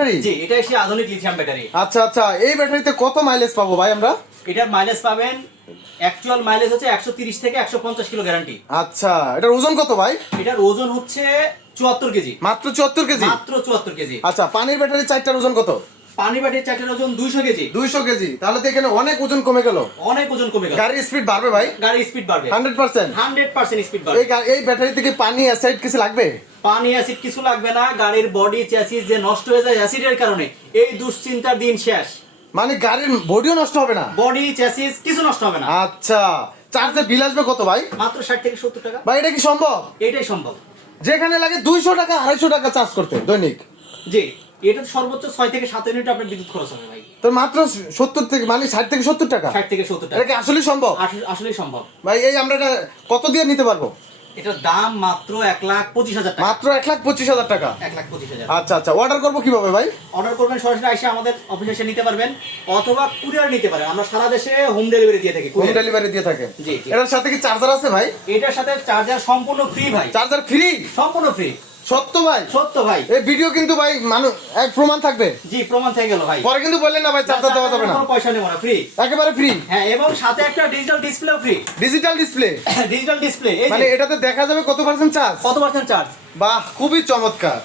Battery? জি এটা সেই আধুনিক লিথিয়াম ব্যাটারি আচ্ছা আচ্ছা এই ব্যাটারিতে কত মাইলেজ পাবো ভাই আমরা? এটার মাইলেজ পাবেন অ্যাকচুয়াল মাইলেজ হচ্ছে একশো তিরিশ থেকে একশো পঞ্চাশ কিলো গ্যারান্টি আচ্ছা এটার ওজন কত ভাই? এটার ওজন হচ্ছে চুয়াত্তর কেজি। মাত্র চুয়াত্তর কেজি? মাত্র চুয়াত্তর কেজি। আচ্ছা পানির ব্যাটারি চারটার ওজন কত? পানি বাটির চারটার ওজন দুইশো কেজি। দুইশো কেজি। তাহলে তো এখানে অনেক ওজন কমে গেল। অনেক ওজন কমে গেল। গাড়ির স্পিড বাড়বে ভাই। গাড়ির স্পিড বাড়বে। Hundred percent. Hundred percent speed বাড়বে। এই এই ব্যাটারি থেকে পানি অ্যাসাইড কিছু লাগবে? পানি অ্যাসিড কিছু লাগবে না। গাড়ির বডি চ্যাসিস যে নষ্ট হয়ে যায় অ্যাসিডের কারণে এই দুশ্চিন্তার দিন শেষ। মানে গাড়ির বডিও নষ্ট হবে না? বডি চ্যাসিস কিছু নষ্ট হবে না। আচ্ছা। চার্জে বিল আসবে কত ভাই? মাত্র ষাট থেকে সত্তর টাকা। ভাই এটা কি সম্ভব? এটাই সম্ভব। যেখানে লাগে দুইশো টাকা আড়াইশো টাকা চার্জ করতে দৈনিক। জি। এটা সর্বোচ্চ ছয় থেকে সাত ইউনিট আপনার বিদ্যুৎ খরচ হবে ভাই। তো মাত্র সত্তর থেকে মানে ষাট থেকে সত্তর টাকা? ষাট থেকে সত্তর এটা টাকা কি আসলে সম্ভব? আস- আসলেই সম্ভব। ভাই এই আমরা এটা কত দিয়ে নিতে পারব? এটার দাম মাত্র এক লাখ পঁচিশ হাজার টাকা। মাত্র এক লাখ পঁচিশ হাজার টাকা? এক লাখ পঁচিশ হাজার। আচ্ছা আচ্ছা অর্ডার করব কীভাবে ভাই? অর্ডার করবেন সরাসরি এসে আমাদের অফিসে এসে নিতে পারবেন অথবা কুরিয়ার নিতে পারেন। আমরা সারা দেশে হোম ডেলিভারি দিয়ে থাকি হোম ডেলিভারি দিয়ে থাকে। জি। এটার সাথে কি চার্জার আছে ভাই? এটার সাথে চার্জার সম্পূর্ণ ফ্রি ভাই। চার্জার ফ্রি সম্পূর্ণ ফ্রি সত্য ভাই? সত্য ভাই। এই ভিডিও কিন্তু ভাই মানুষ এক প্রমাণ থাকবে। জি প্রমাণ থেকে গেল ভাই। পরে কিন্তু বললেন না ভাই চার্জার দেওয়া যাবে না। কোনো পয়সা নেব না ফ্রি একেবারে ফ্রি হ্যাঁ এবং সাথে একটা digital display free digital display digital display মানে এটাতে দেখা যাবে কত পার্সেন্ট চার্জ কত পার্সেন্ট চার্জ বাহ খুবই চমৎকার।